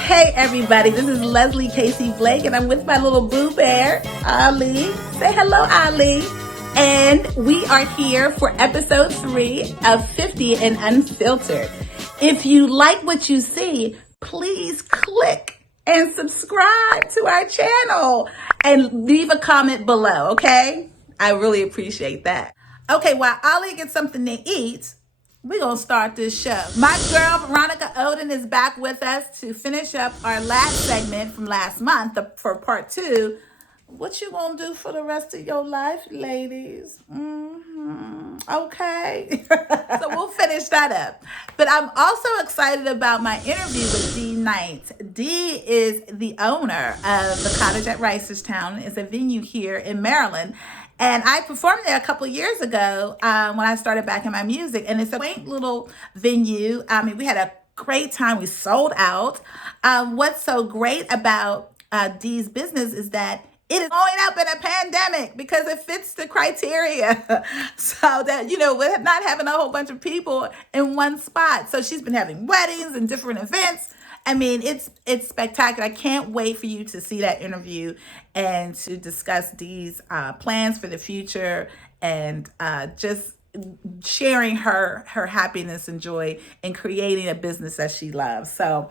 Hey everybody, this is Leslie Casey Blake and I'm with my little boo bear, Ali. Say hello, Ali. And we are here for episode 3 of 50 and Unfiltered. If you like what you see, please click and subscribe to our channel and leave a comment below, okay? I really appreciate that. Okay, while Ali gets something to eat, we're going to start this show. My girl, Veronica Oden, is back with us to finish up our last segment from last month for part 2. What you going to do for the rest of your life, ladies? Okay. So we'll finish that up. But I'm also excited about my interview with Dee Knight. Dee is the owner of the Cottage at Ricerstown. It's a venue here in Maryland. And I performed there a couple of years ago when I started back in my music. And it's a quaint little venue. I mean, we had a great time. We sold out. What's so great about Dee's business is that it is going up in a pandemic because it fits the criteria. So that, with not having a whole bunch of people in one spot. So she's been having weddings and different events. I mean, it's spectacular. I can't wait for you to see that interview and to discuss Dee's plans for the future and just sharing her happiness and joy in creating a business that she loves. So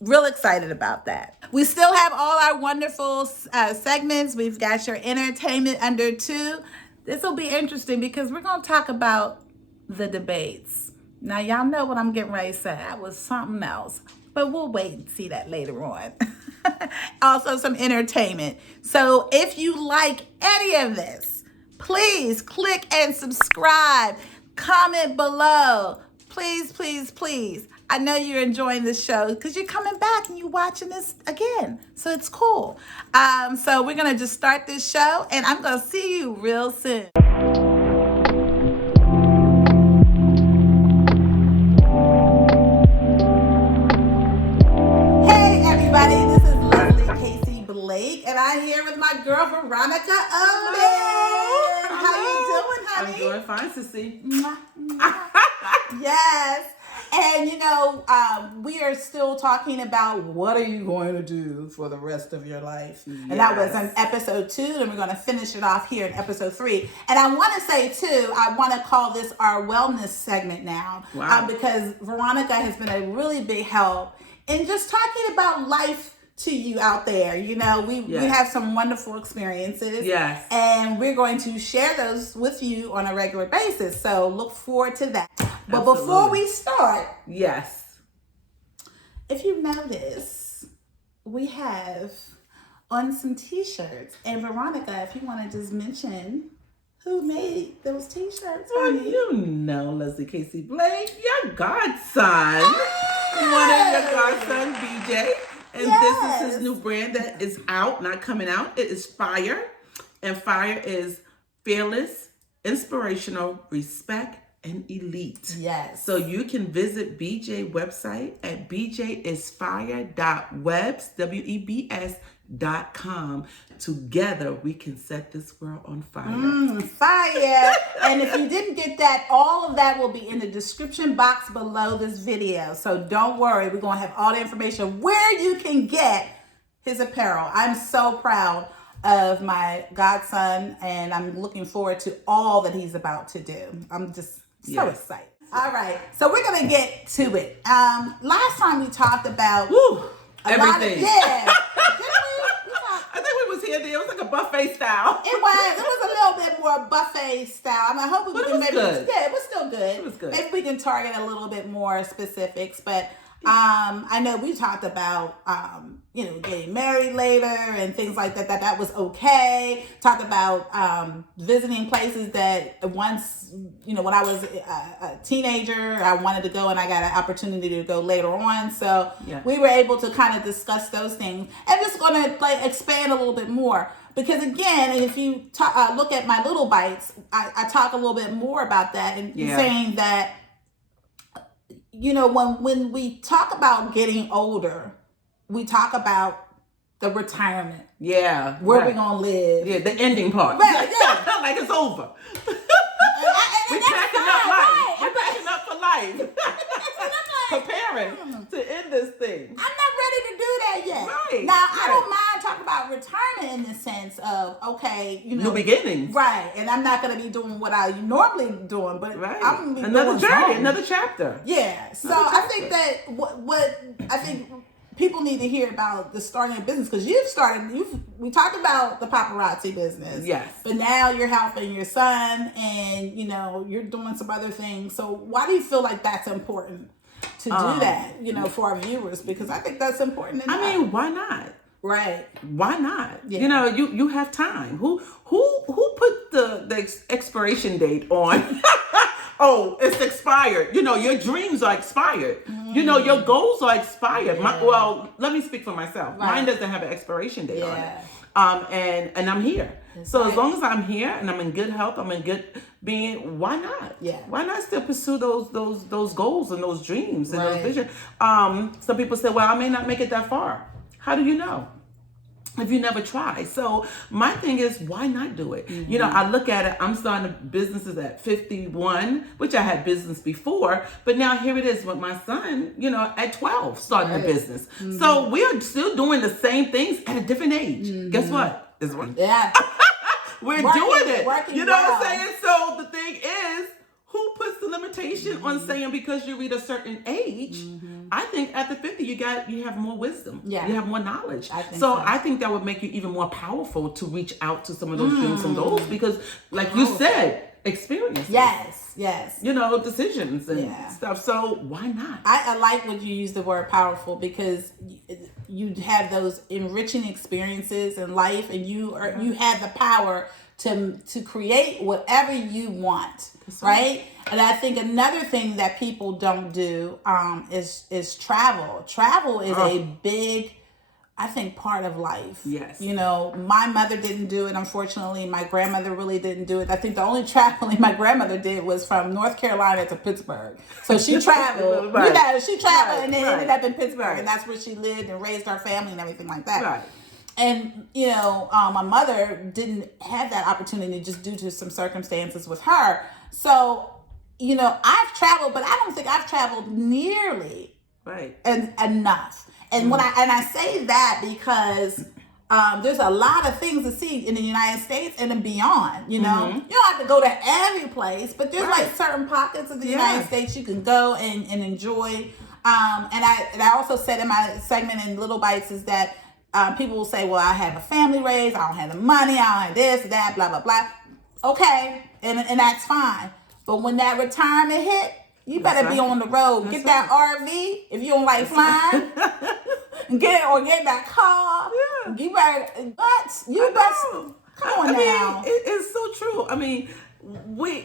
real excited about that. We still have all our wonderful segments. We've got your entertainment under 2. This will be interesting because we're going to talk about the debates. Now, y'all know what I'm getting ready to say. That was something else. But we'll wait and see that later on. Also, some entertainment. So if you like any of this, please click and subscribe. Comment below. Please, please, please. I know you're enjoying this show because you're coming back and you're watching this again. So it's cool. So we're going to just start this show and I'm going to see you real soon. And I'm here with my girl, Veronica Oden. How you doing, honey? I'm doing fine, sissy. Yes. And, we are still talking about what are you going to do for the rest of your life. Yes. And that was in episode 2, and we're going to finish it off here in episode 3. And I want to say, too, I want to call this our wellness segment now. Wow. Because Veronica has been a really big help in just talking about life to you out there. We have some wonderful experiences. Yes. And we're going to share those with you on a regular basis. So look forward to that. But Absolutely. Before we start, yes, if you notice, we have on some t-shirts. And Veronica, if you want to just mention who made those t-shirts. Well, Leslie Casey Blake, your godson. One of your godson, BJ. And This is his new brand that is out, not coming out. It is Fire. And Fire is fearless, inspirational, respect, and elite. Yes. So you can visit BJ website at bjisfire.webs, WEBS.com. Together, we can set this world on fire. Fire. And if you didn't get that, all of that will be in the description box below this video. So don't worry. We're going to have all the information where you can get his apparel. I'm so proud of my godson, and I'm looking forward to all that he's about to do. I'm just so excited. All right. So we're going to get to it. Last time we talked about everything. I think we was here. It was like a buffet style. It was a little bit more buffet style. I hope we can maybe. Good. Yeah, it was still good. It was good. Maybe we can target a little bit more specifics, but I know we talked about getting married later and things like that. That was okay. Talked about visiting places that once when I was a teenager I wanted to go, and I got an opportunity to go later on. So we were able to kind of discuss those things. I'm just going to expand a little bit more. Because again, if you look at my little bites, I talk a little bit more about that and saying that, when we talk about getting older, we talk about the retirement. Yeah. Where we're going to live. Yeah, the ending part. Right, yeah. Like it's over. We're packing up life. We're packing up for life. preparing to end this thing. I'm not ready to do that yet. Right. Now, I don't mind talking about retirement in the sense of, okay, you know. New beginnings. Right. And I'm not going to be doing what I normally doing, but I'm going to be another doing journey, something. another chapter. Yeah. So I think that what I think people need to hear about the starting a business, because we talked about the paparazzi business. Yes. But now you're helping your son and, you know, you're doing some other things. So why do you feel like that's important to do that, you know, for our viewers? Because I think that's important. I mean, why not? Right. Why not? Yeah. You know, you have time. Who put the expiration date on? Oh, it's expired. You know, your dreams are expired. Mm. You know, your goals are expired. Yeah. Well, let me speak for myself. Right. Mine doesn't have an expiration date on it. And I'm here. So as long as I'm here and I'm in good health, I'm in good being, why not? Yeah. Why not still pursue those goals and those dreams and those visions? Some people say, well, I may not make it that far. How do you know? If you never try. So my thing is, why not do it? Mm-hmm. You know, I look at it, I'm starting businesses at 51, which I had business before, but now here it is with my son, you know, at 12, starting a business. Mm-hmm. So we are still doing the same things at a different age. Mm-hmm. Guess what? This one. Yeah. We're doing it. You know what I'm saying? So the thing is, who puts the limitation on saying because you reach a certain age? Mm-hmm. I think after 50 you have more wisdom. Yeah. You have more knowledge. I think that would make you even more powerful to reach out to some of those dreams and goals, because like you said, experience. Yes. You know, decisions and stuff. So why not? I like when you use the word powerful, because you have those enriching experiences in life, and you have the power to create whatever you want. Right? And I think another thing that people don't do is travel. Travel is a big, I think, part of life. Yes. You know, my mother didn't do it, unfortunately. My grandmother really didn't do it. I think the only traveling my grandmother did was from North Carolina to Pittsburgh. So she traveled. Right. You know, she traveled and then right. ended up in Pittsburgh. Right. And that's where she lived and raised our family and everything like that. Right. And, you know, my mother didn't have that opportunity just due to some circumstances with her. So, you know, I've traveled, but I don't think I've traveled nearly enough. And when I say that because there's a lot of things to see in the United States and beyond. You know, you don't have to go to every place, but there's like certain pockets of the United States you can go and enjoy. And I also said in my segment in Little Bites is that people will say, well, I have a family raised, I don't have the money, I don't have this, that, blah, blah, blah. Okay, and that's fine. But when that retirement hit, you better be on the road. Get that RV if you don't like flying. Get that car. Yeah. You better, come on now. It's so true. I mean,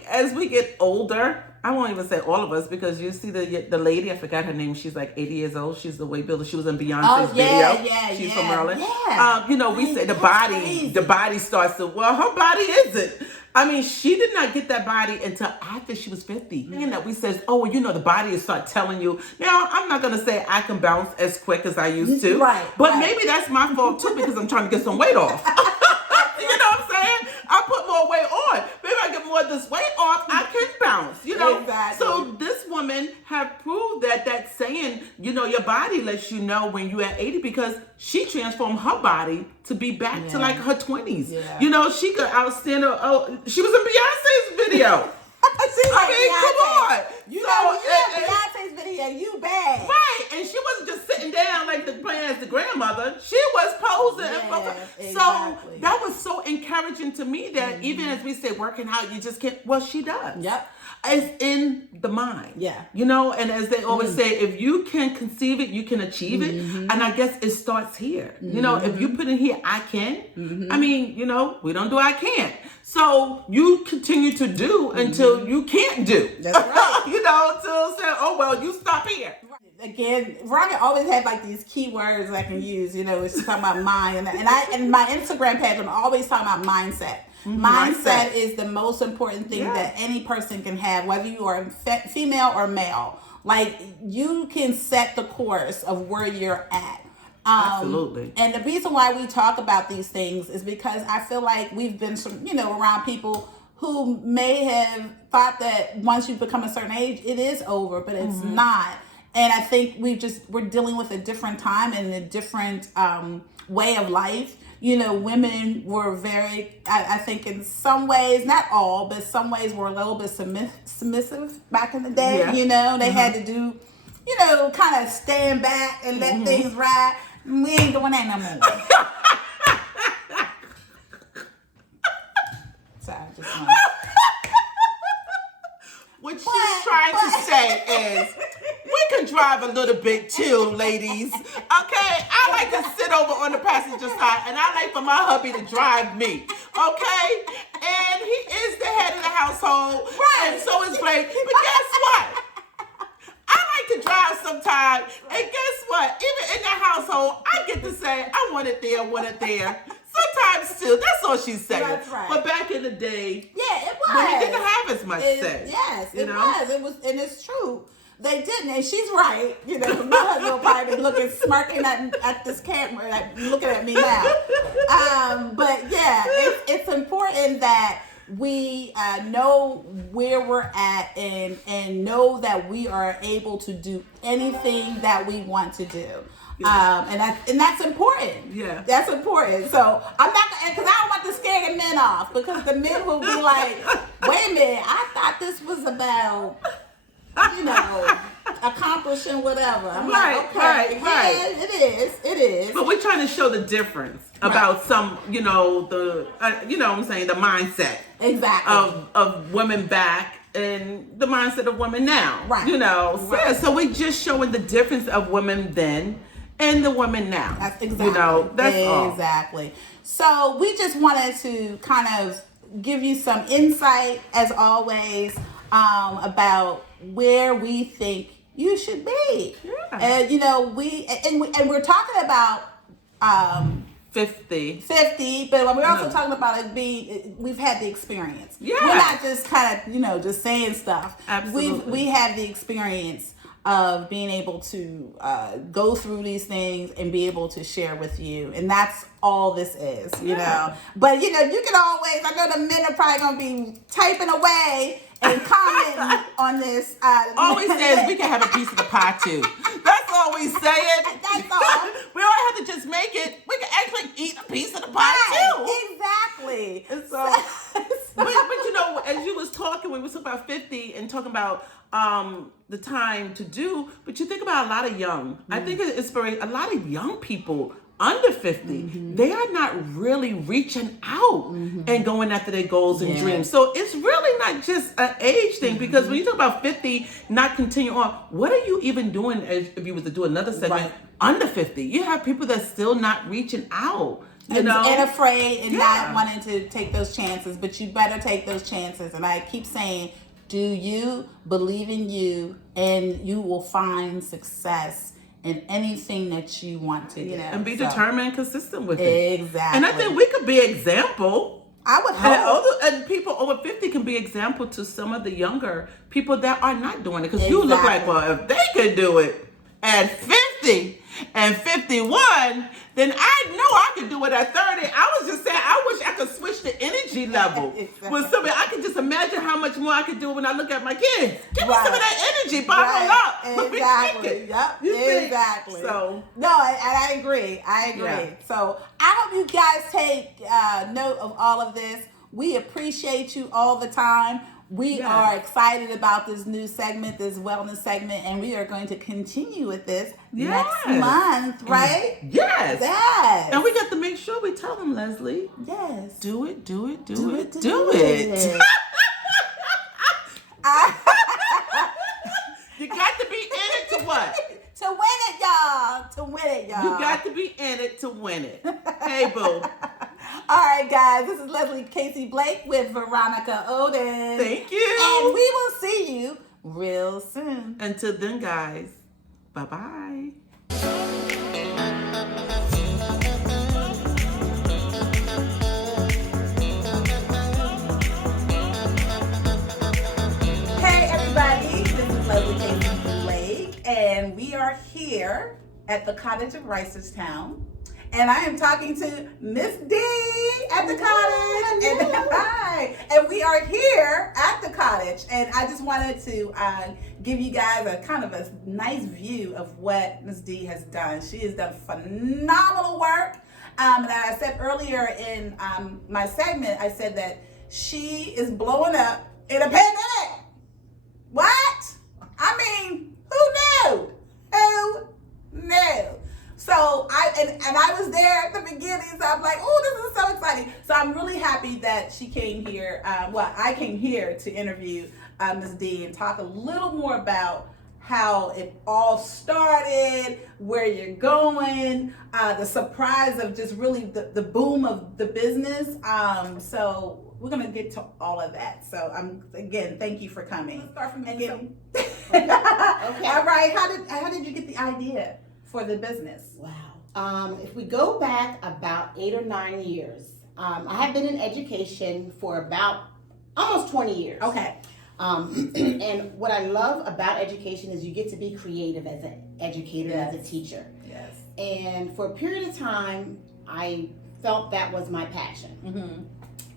as we get older, I won't even say all of us, because you see the lady, I forgot her name, she's like 80 years old, she's the weight builder, she was in Beyonce's video. She's from Maryland. Yeah. You know, we say the body starts to, well, her body isn't. I mean, she did not get that body until after she was 50. And that we says, oh, well, you know, the body will start telling you. Now, I'm not going to say I can bounce as quick as I used to. But maybe that's my fault too, because I'm trying to get some weight off. You know what I'm saying? I put more weight on. Maybe I get more of this weight off, I can bounce, you know? Exactly. So this woman have proved that saying, you know, your body lets you know when you're at 80, because she transformed her body to be back to like her 20s. Yeah. You know, she could outstand she was in Beyonce's video. Come on. You know, Beyonce's video, you bad. Right. And she wasn't just sitting down like playing as the grandmother. She was posing. Exactly. So that was so encouraging to me that even as we say working out, you just can't, well, she does. Yep. It's in the mind. Yeah. You know, and as they always say, if you can conceive it, you can achieve it. And I guess it starts here. You know, if you put in here, I can. I mean, you know, we don't do I can't. So you continue to do until you can't do. That's right. You know, until say, oh, well, you stop here. Again, Veronica always had like these key words I can use. You know, she's talking about mind. And my Instagram page, I'm always talking about mindset. Mindset is the most important thing that any person can have, whether you are female or male. Like, you can set the course of where you're at. Absolutely. And the reason why we talk about these things is because I feel like we've been, around people who may have thought that once you become a certain age, it is over, but it's not. And I think we're dealing with a different time and a different way of life. Women were very, I think in some ways, not all, but some ways were a little bit submissive back in the day. Yeah. They had to do, kind of stand back and let things ride. We ain't doing that no more. Sorry, just want What she's trying to say is, we can drive a little bit too, ladies. Okay? I like to sit over on the passenger side, and I like for my hubby to drive me. Okay? And he is the head of the household, and so is Blake. But guess what? I like to drive sometimes, and guess what? Even in the household, I get to say, I want it there, want it there. Sometimes too. That's all she's saying. That's right. But back in the day, it was. when they didn't have as much say. Yes, it was. It was, and it's true. They didn't, and she's right. My husband will probably be looking, smirking at this camera, looking at me now. But yeah, it's important that we know where we're at and know that we are able to do anything that we want to do. Yeah. And that's important. Yeah, that's important. So I'm not, because I don't want to scare the men off, because the men will be like, wait a minute, I thought this was about, accomplishing whatever. I'm like, okay, yeah, it is. But we're trying to show the difference about some, what I'm saying, the mindset exactly of women back and the mindset of women now. Right. Right. So we're just showing the difference of women then and the women now. That's exactly. That's all. Exactly. So we just wanted to kind of give you some insight, as always, about where we think you should be. Yeah. And we're talking about 50, but we're also talking about it being, we've had the experience. Yeah. We're not just kind of, just saying stuff. Absolutely. We have the experience of being able to go through these things and be able to share with you. And that's all this is, you know. But, you can always, I know the men are probably going to be typing away and commenting on this. Always says we can have a piece of the pie too. That's all we saying. That's all. We don't have to just make it. We can actually eat a piece of the pie too. Exactly. And so, but as you was talking, we was talking about 50 and talking about the time to do, but you think about a lot of young. I think it's for a lot of young people under 50, they are not really reaching out and going after their goals and dreams. So it's really not just an age thing, because when you talk about 50, not continue on, what are you even doing if you was to do another segment under 50? You have people that's still not reaching out. And afraid and not wanting to take those chances, but you better take those chances. And I keep saying, do you believe in you, and you will find success in anything that you want to do. And be determined and consistent with it. Exactly. And I think we could be example. I would hope. And people over 50 can be example to some of the younger people that are not doing it. Because you look like, well, if they could do it at 50 and 51, then I know I could do it at 30. I was just saying, I wish I could switch the energy level with somebody. I could just imagine how much more I could do when I look at my kids. Give me some of that energy, bottle up. Exactly. Yep. Exactly. So no, I agree. Yeah. So I hope you guys take note of all of this. We appreciate you all the time. We are excited about this new segment, this wellness segment, and we are going to continue with this next month, right? Yes. And we got to make sure we tell them, Leslie. Yes. Do it. Do it. You got to be in it to what? To win it, y'all. You got to be in it to win it. Hey, boo. All right, guys. This is Leslie Casey Blake with Veronica Oden. Thank you. And we will see you real soon. Until then, guys. Bye-bye. Hey, everybody. This is Leslie Casey Blake, and we are here at the Cottage of Ricerstown. And I am talking to Miss D at the cottage. And hi. And we are here at the cottage. much. And I just wanted to give you guys a kind of a nice view of what Ms. D has done. She has done phenomenal work. And I said earlier in my segment, I said that she is blowing up in a pandemic. What? I mean, who knew? Who knew? So I was there at the beginning, so I'm like, oh, this is so exciting. So I'm really happy that she came here. I came here to interview Ms. D and talk a little more about how it all started, where you're going, the surprise of just really the boom of the business. So we're gonna get to all of that. So again, thank you for coming. Let's start from the beginning. Okay. All right. How did you get the idea for the business? Wow. If we go back about 8 or 9 years, I have been in education for about almost 20 years. Okay. And what I love about education is you get to be creative as an educator, Yes. as a teacher. Yes. And for a period of time, I felt that was my passion. Mm-hmm.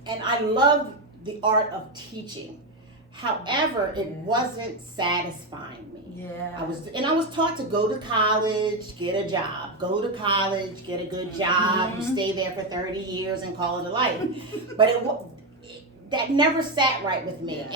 And I love the art of teaching. However, it wasn't satisfying me. Yeah. I was taught to go to college, get a job. Go to college, get a good job. Mm-hmm. You stay there for 30 years and call it a life. But that never sat right with me. Yeah.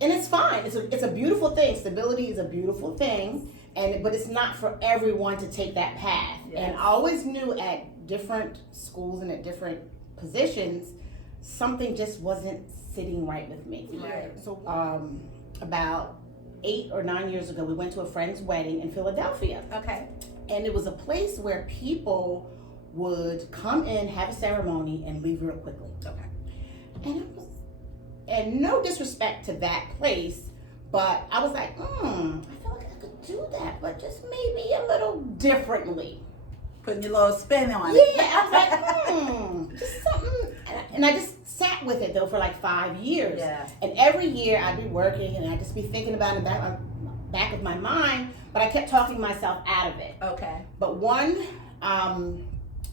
And it's fine. It's a beautiful thing. Stability is a beautiful thing. But it's not for everyone to take that path. Yes. And I always knew at different schools and at different positions, something just wasn't sitting right with me. Right. So about 8 or 9 years ago, we went to a friend's wedding in Philadelphia. Okay. And it was a place where people would come in, have a ceremony, and leave real quickly. Okay. And no disrespect to that place, but I was like, I feel like I could do that, but just maybe a little differently. Putting your little spin on it. Yeah, I was like, just something. And I just sat with it though for like 5 years. Yeah. And every year I'd be working and I'd just be thinking about it in the back of my mind, but I kept talking myself out of it. Okay. But one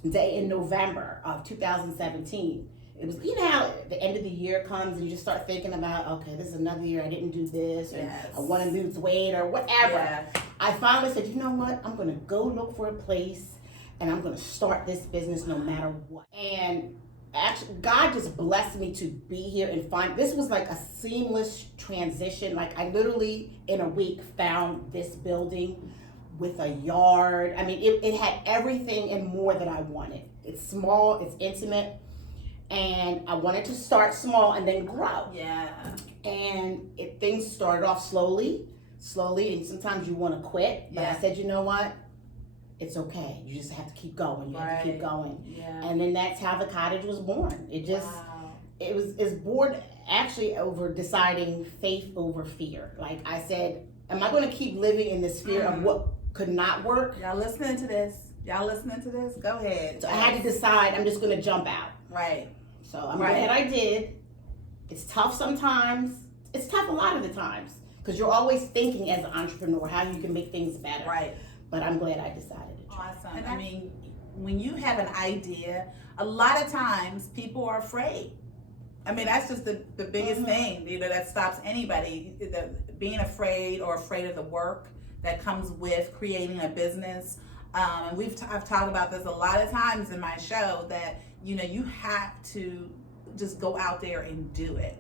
day in November of 2017, it was, you know how the end of the year comes and you just start thinking about, okay, this is another year I didn't do this, or Yes. I want to lose weight or whatever. Yeah. I finally said, you know what, I'm going to go look for a place and I'm going to start this business no matter what. And actually, God just blessed me to be here and find, this was like a seamless transition. Like I literally in a week found this building with a yard. I mean, it had everything and more that I wanted. It's small, it's intimate, and I wanted to start small and then grow. Yeah. And things started off slowly, and sometimes you want to quit. But Yeah. I said, you know what? It's okay. You just have to keep going. You have to keep going. Yeah. And then that's how the cottage was born. It just, Wow. it's born actually over deciding faith over fear. Like I said, am I going to keep living in this fear of what could not work? Y'all listening to this? Go ahead. So I had to decide I'm just going to jump out. Right. So I'm glad I did. It's tough sometimes. It's tough a lot of the times because you're always thinking as an entrepreneur how you can make things better. Right. But I'm glad I decided to try. Awesome. I mean, when you have an idea, a lot of times people are afraid. I mean, that's just the biggest thing, that stops anybody, being afraid or afraid of the work that comes with creating a business. And I've talked about this a lot of times in my show that, you have to just go out there and do it.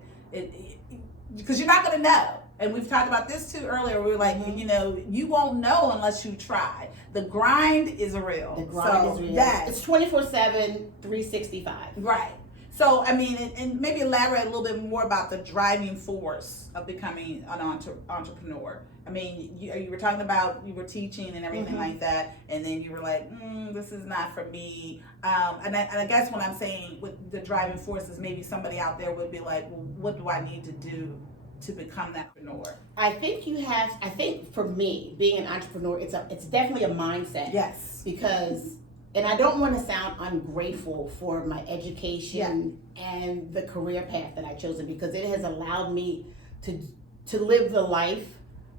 Because you're not going to know. And we've talked about this too earlier. We were like, you won't know unless you try. The grind is real. The grind is real. Yes. It's 24/7, 365. Right. So, I mean, and maybe elaborate a little bit more about the driving force of becoming an entrepreneur. I mean, you were talking about, you were teaching and everything like that, and then you were like, this is not for me. And I guess what I'm saying with the driving force is maybe somebody out there would be like, well, what do I need to do to become that entrepreneur? I think for me, being an entrepreneur, it's definitely a mindset. Yes. Because, and I don't want to sound ungrateful for my education and the career path that I've chosen, because it has allowed me to live the life,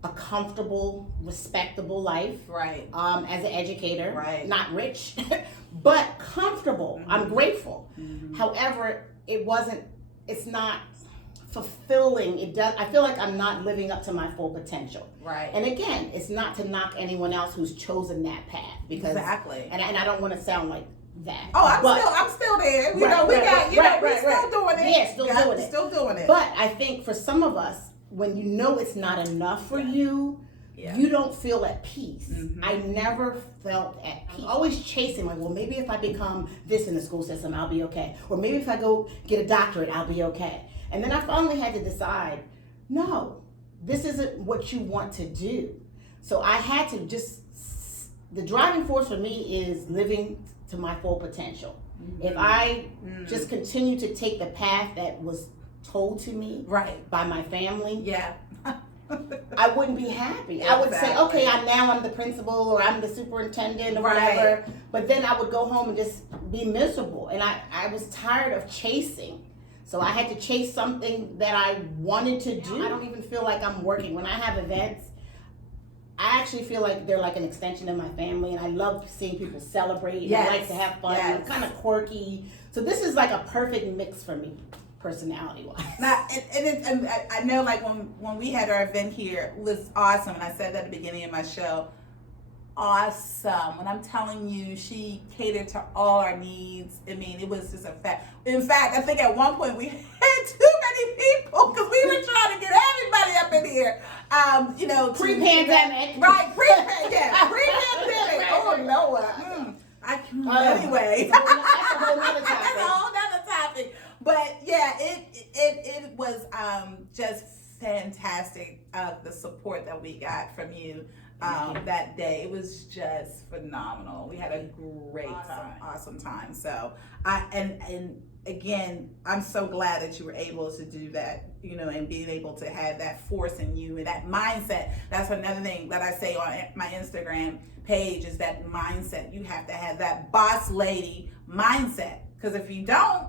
a comfortable, respectable life. Right. As an educator. Right. Not rich, but comfortable. I'm grateful. However, it's not fulfilling fulfilling. It does. I feel like I'm not living up to my full potential. Right. And again, it's not to knock anyone else who's chosen that path, because Exactly. And I don't want to sound like that. Oh, I'm still there. We still doing it. Yeah, still doing it. But I think for some of us, when you know it's not enough for you, you don't feel at peace. Mm-hmm. I never felt at peace. Always chasing, like, well, maybe if I become this in the school system, I'll be okay. Or maybe if I go get a doctorate, I'll be okay. And then I finally had to decide, no, this isn't what you want to do. So I had to the driving force for me is living to my full potential. Mm-hmm. If I just continue to take the path that was told to me by my family, I wouldn't be happy. Exactly. I would say, okay, I'm the principal or I'm the superintendent or whatever, but then I would go home and just be miserable. And I was tired of chasing. So I had to chase something that I wanted to do. I don't even feel like I'm working. When I have events, I actually feel like they're like an extension of my family, and I love seeing people celebrate. Yes. I like to have fun. I'm kind of quirky. So this is like a perfect mix for me, personality-wise. Now, and I know, like, when we had our event here, it was awesome, and I said that at the beginning of my show. Awesome. When I'm telling you, she catered to all our needs. I mean, it was just a fact. In fact, I think at one point we had too many people because we were trying to get everybody up in here. Pre-pandemic. Right, pre-pandemic. Oh, Lord. Anyway. That's a whole nother topic. That's a whole nother topic. But yeah, it was just fantastic, the support that we got from you. That day. It was just phenomenal. We had a great awesome time. So and again, I'm so glad that you were able to do that, and being able to have that force in you and that mindset. That's another thing that I say on my Instagram page, is that mindset. You have to have that boss lady mindset, because if you don't,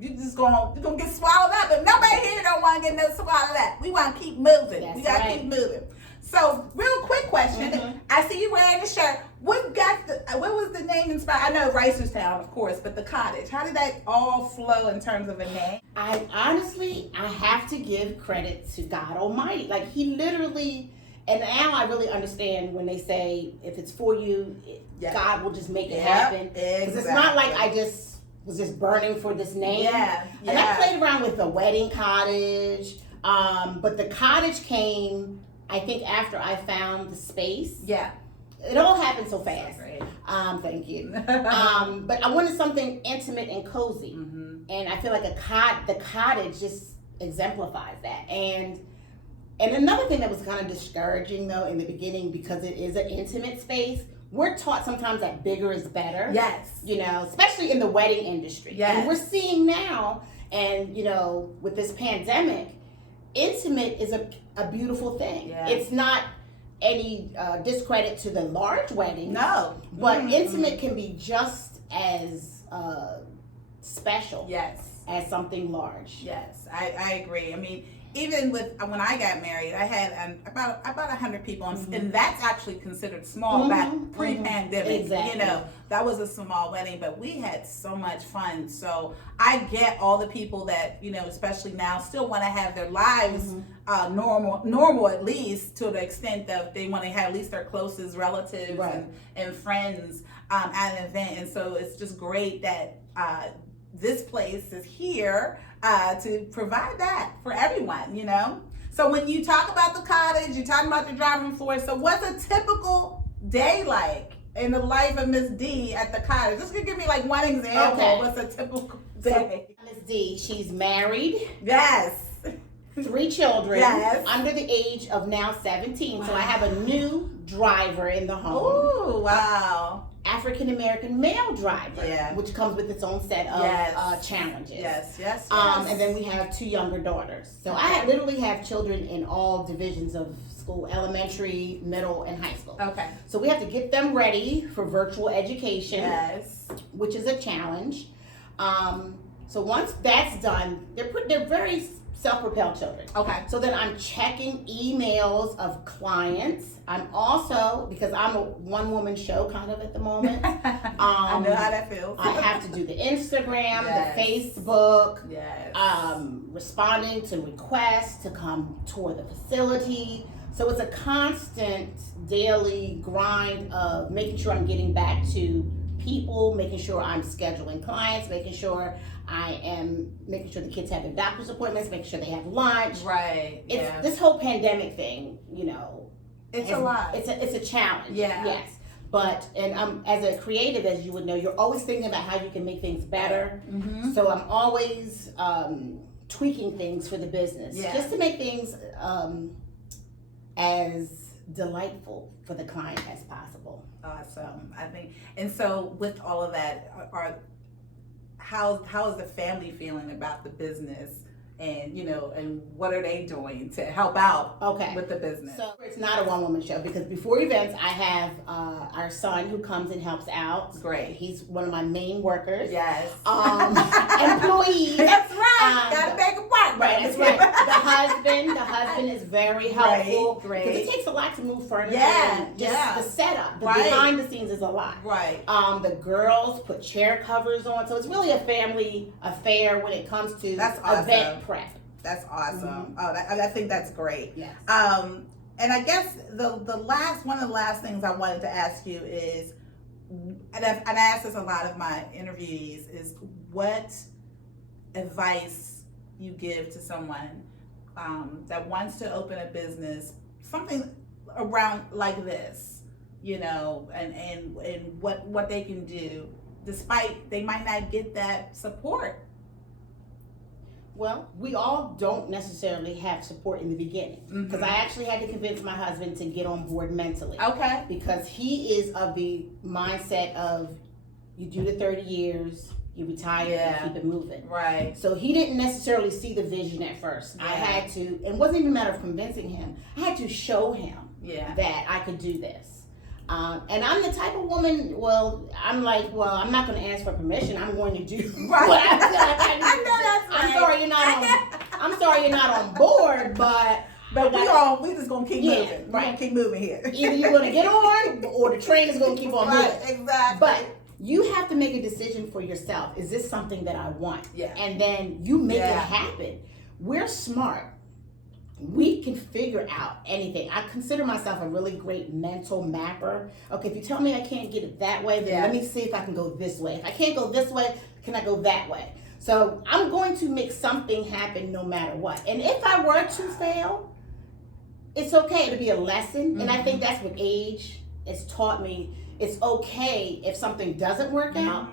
you're gonna get swallowed up. But nobody here don't want to get no swallowed up. We want to keep moving. We gotta keep moving. So, real quick question. Mm-hmm. I see you wearing the shirt. What was the name inspired? I know Ricerstown, of course, but the cottage. How did that all flow in terms of a name? I have to give credit to God Almighty. Like, He literally, and now I really understand when they say, if it's for you, God will just make it happen. Because it's not like I was just burning for this name. And I played around with the wedding cottage, but the cottage came, I think, after I found the space. It all happened so fast. Thank you. But I wanted something intimate and cozy. Mm-hmm. And I feel like the cottage just exemplifies that. And another thing that was kind of discouraging, though, in the beginning, because it is an intimate space, we're taught sometimes that bigger is better. Yes. Especially in the wedding industry. Yes. And we're seeing now, and, with this pandemic, intimate is a beautiful thing. Yeah. It's not any discredit to the large wedding. No. But intimate can be just as special as something large. Yes, I agree. I mean, even with when I got married, I had about 100 people, and that's actually considered small back pre-pandemic. Exactly. That was a small wedding, but we had so much fun. So I get all the people that especially now, still want to have their lives normal, at least to the extent that they want to have at least their closest relatives and friends at an event. And so it's just great that this place is here to provide that for everyone, So when you talk about the cottage, you're talking about the driving force. So what's a typical day like in the life of Miss D at the cottage? Just give me like one example. Okay. What's a typical day? So, Miss D, she's married. Yes. 3 children. Yes. Under the age of now 17. Wow. So I have a new driver in the home. Oh, wow. African American male driver, which comes with its own set of challenges. Yes. And then we have 2 younger daughters. So I literally have children in all divisions of school: elementary, middle, and high school. Okay. So we have to get them ready for virtual education, which is a challenge. So once that's done, they're very self-propelled children. Okay. So then I'm checking emails of clients. I'm also, because I'm a one-woman show kind of at the moment. I know how that feels. I have to do the Instagram, Yes. the Facebook, Yes. responding to requests to come tour the facility. So it's a constant daily grind of making sure I'm getting back to people, making sure I'm scheduling clients, making sure I am making sure the kids have their doctor's appointments, making sure they have lunch. Right. It's Yeah. this whole pandemic thing, you know. It's a lot. It's a challenge. Yeah. Yes. But as a creative, as you would know, you're always thinking about how you can make things better. Mm-hmm. So I'm always tweaking things for the business, Yeah. just to make things as delightful for the client as possible. Awesome. I think, and so with all of that, how is the family feeling about the business, and and what are they doing to help out with the business? So it's not a one-woman show, because before events I have our son who comes and helps out. Great. He's one of my main workers. Yes. Employees. That's right. Gotta make a part. Right, that's right. The husband is very helpful. Great. Because it takes a lot to move furniture. Yeah, and just yeah. the setup, the Right. behind the scenes is a lot. Right. The girls put chair covers on, so it's really a family affair when it comes to That's awesome. event prep. That's awesome. Mm-hmm. Oh, I think that's great. Yes. And I guess one of the last things I wanted to ask you is, and I ask this a lot of my interviewees, is what advice you give to someone that wants to open a business, something around like this, and what they can do, despite they might not get that support. Well, we all don't necessarily have support in the beginning, because I actually had to convince my husband to get on board mentally. Okay. Because he is of the mindset of, you do the 30 years, you retire, and keep it moving. Right. So he didn't necessarily see the vision at first. Yeah. I had to, it wasn't even a matter of convincing him. I had to show him that I could do this. And I'm the type of woman, I'm not going to ask for permission. I'm going to do what I feel like I need to do. I'm sorry you're not on board, but we just gonna keep moving. We're right. gonna keep moving here. Either you're gonna get on, or the train is gonna keep on moving. Right, exactly. But you have to make a decision for yourself. Is this something that I want? Yeah. And then you make it happen. We're smart. We can figure out anything. I consider myself a really great mental mapper. Okay, if you tell me I can't get it that way, then let me see if I can go this way. If I can't go this way, can I go that way? So I'm going to make something happen no matter what. And if I were to fail, it's okay. It'll be a lesson. Mm-hmm. And I think that's what age has taught me. It's okay if something doesn't work out.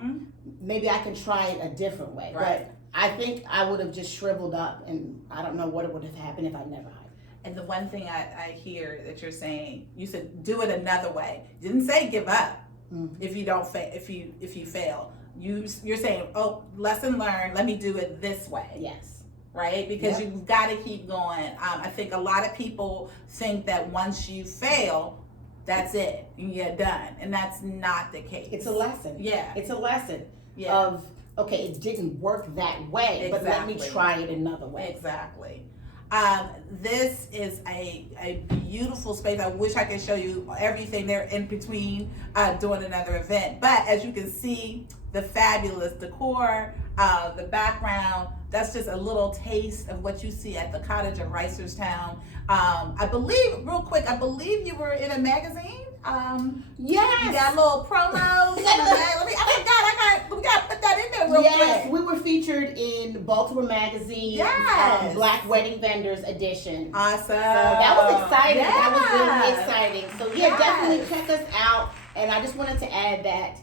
Maybe I can try it a different way. Right. But I think I would have just shriveled up, and I don't know what would have happened if I never hired. And the one thing I hear that you're saying, you said do it another way. You didn't say give up if you don't if you fail. You're saying, lesson learned, let me do it this way. Yes. Right? Because you've got to keep going. I think a lot of people think that once you fail, that's it, you're done. And that's not the case. It's a lesson. Yeah. It's a lesson Yeah. okay, it didn't work that way, but let me try it another way. Exactly. This is a beautiful space. I wish I could show you everything there in between doing another event. But as you can see, the fabulous decor, the background, that's just a little taste of what you see at the Cottage at Reisterstown. I believe you were in a magazine. Yes. You got a little promo. We got to put that in there real quick. We were featured in Baltimore Magazine. Yes. Black Wedding Vendors edition. Awesome. So that was exciting. Yeah. That was really exciting. So Yes. definitely check us out. And I just wanted to add that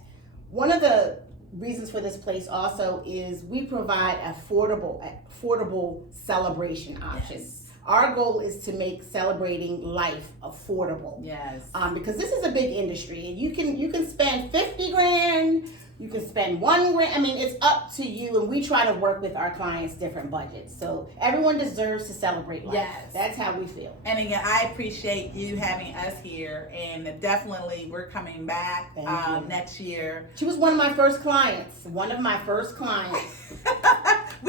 one of the reasons for this place also is we provide affordable celebration options. Yes. Our goal is to make celebrating life affordable. Yes. Because this is a big industry, and you can spend 50 grand, you can spend 1 grand. I mean, it's up to you, and we try to work with our clients' different budgets. So everyone deserves to celebrate life. Yes. That's how we feel. And again, I appreciate you having us here, and definitely we're coming back next year. She was one of my first clients. We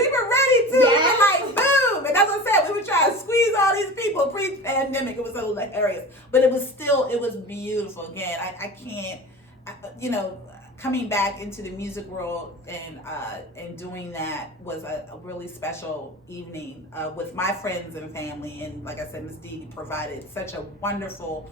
were ready to. Yes. We were like, boom, and that's pandemic. It was so hilarious, but it was beautiful. Again, I can't, you know, coming back into the music world and doing that was a really special evening with my friends and family. And like I said, Miss Dee provided such a wonderful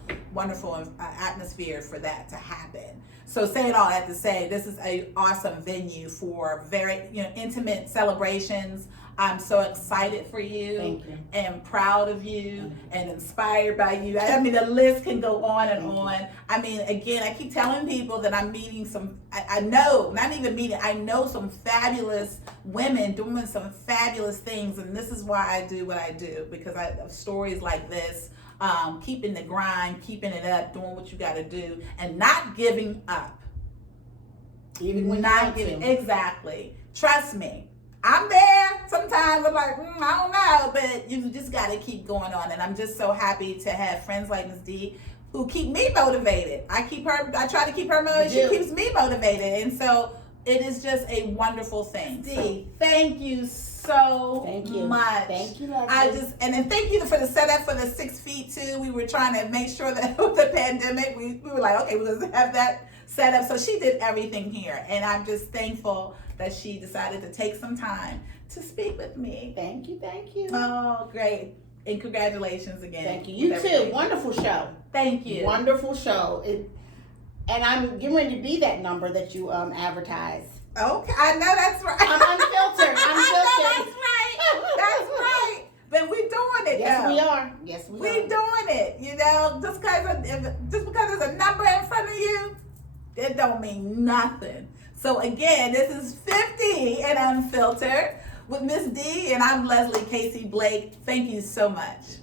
atmosphere for that to happen. So saying all that to say, this is a awesome venue for very, you know, intimate celebrations. I'm so excited for you. Thank you. And proud of you and inspired by you. I mean, the list can go on and on. I mean, again, I keep telling people that I'm meeting some, I know, not even meeting, I know some fabulous women doing some fabulous things. And this is why I do what I do, because I have stories like this, keeping the grind, keeping it up, doing what you got to do, and not giving up. Even when not giving, exactly. Trust me. I'm there. Sometimes I'm like, I don't know, but you just got to keep going on. And I'm just so happy to have friends like Ms. D who keep me motivated. I try to keep her motivated. She keeps me motivated. And so it is just a wonderful thing. D, thank you so much. Thank you, Leslie. And then thank you for the setup for the 6 feet too. We were trying to make sure that with the pandemic, we were like, okay, we're going to have that set up. So she did everything here. And I'm just thankful that she decided to take some time to speak with me. Thank you. Oh, great. And congratulations again. Thank you. You too. Wonderful show. Thank you. Wonderful show. And I'm getting ready to be that number that you advertise. Okay, I know that's right. I'm unfiltered. I know that's right. But we're doing it. Yes, though. we are. We're doing it. You know, just because there's a number in front of you, it don't mean nothing. So again, this is 50 and Unfiltered with Miss D, and I'm Leslie Casey Blake. Thank you so much.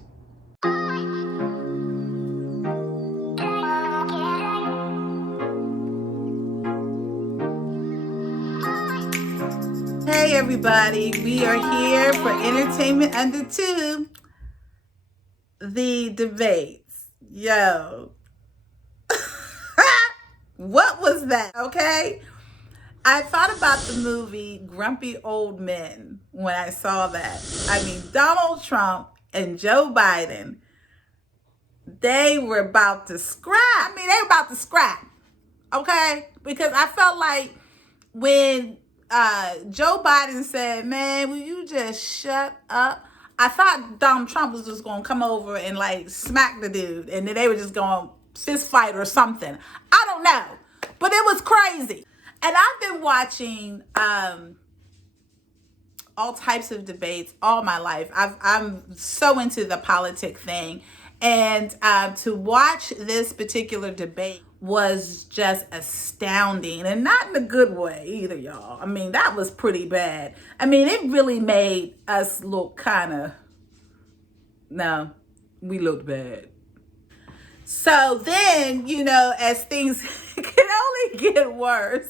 Hey everybody, we are here for Entertainment Under 2, the debates. Yo. What was that, okay? I thought about the movie Grumpy Old Men when I saw that. I mean, Donald Trump and Joe Biden, they were about to scrap. Okay? Because I felt like when Joe Biden said, man, will you just shut up? I thought Donald Trump was just going to come over and like smack the dude and then they were just going to fist fight or something. I don't know. But it was crazy. And I've been watching all types of debates all my life. I'm so into the politic thing. And to watch this particular debate was just astounding. And not in a good way either, y'all. I mean, that was pretty bad. I mean, it really made us look kind of... No, we looked bad. So then, you know, as things can only get worse.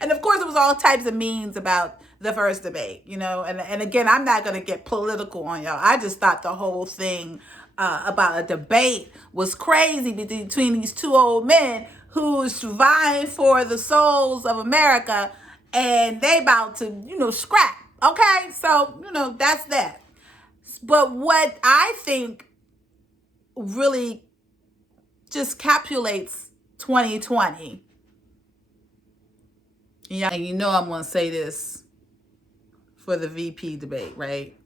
And of course, it was all types of memes about the first debate, you know. And again, I'm not going to get political on y'all. I just thought the whole thing about a debate was crazy between these two old men who's vying for the souls of America. And they about to, you know, scrap. Okay? So, you know, that's that. But what I think really just capsulates 2020. Yeah, and you know I'm going to say this for the VP debate, right?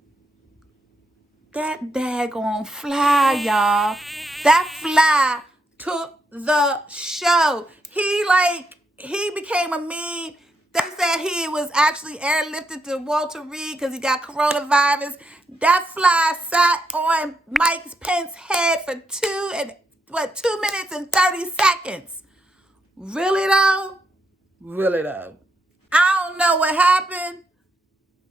That daggone fly, y'all. That fly took the show. He became a meme. They said he was actually airlifted to Walter Reed because he got coronavirus. That fly sat on Mike Pence's head for 2 minutes and 30 seconds. Really though? I don't know what happened.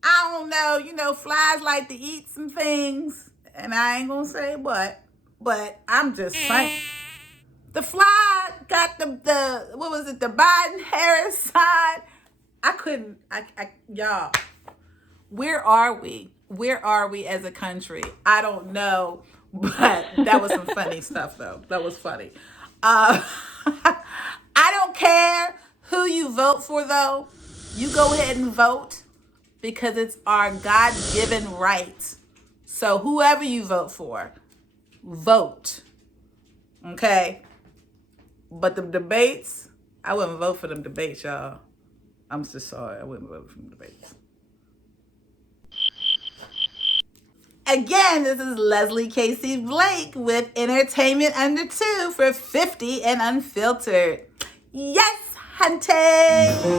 I don't know. You know, flies like to eat some things. And I ain't going to say what. But I'm just saying. The fly got the what was it? The Biden-Harris side. Y'all. Where are we? Where are we as a country? I don't know. But that was some funny stuff, though. That was funny. I don't care who you vote for, though. You go ahead and vote because it's our God-given right. So whoever you vote for, vote. Okay? But the debates, I wouldn't vote for them debates, y'all. I'm just sorry. I wouldn't vote for them debates. Again, this is Leslie Casey Blake with Entertainment Under 2 for 50 and Unfiltered. Yes, hunting!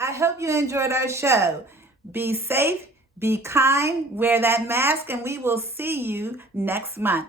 I hope you enjoyed our show. Be safe, be kind, wear that mask, and we will see you next month.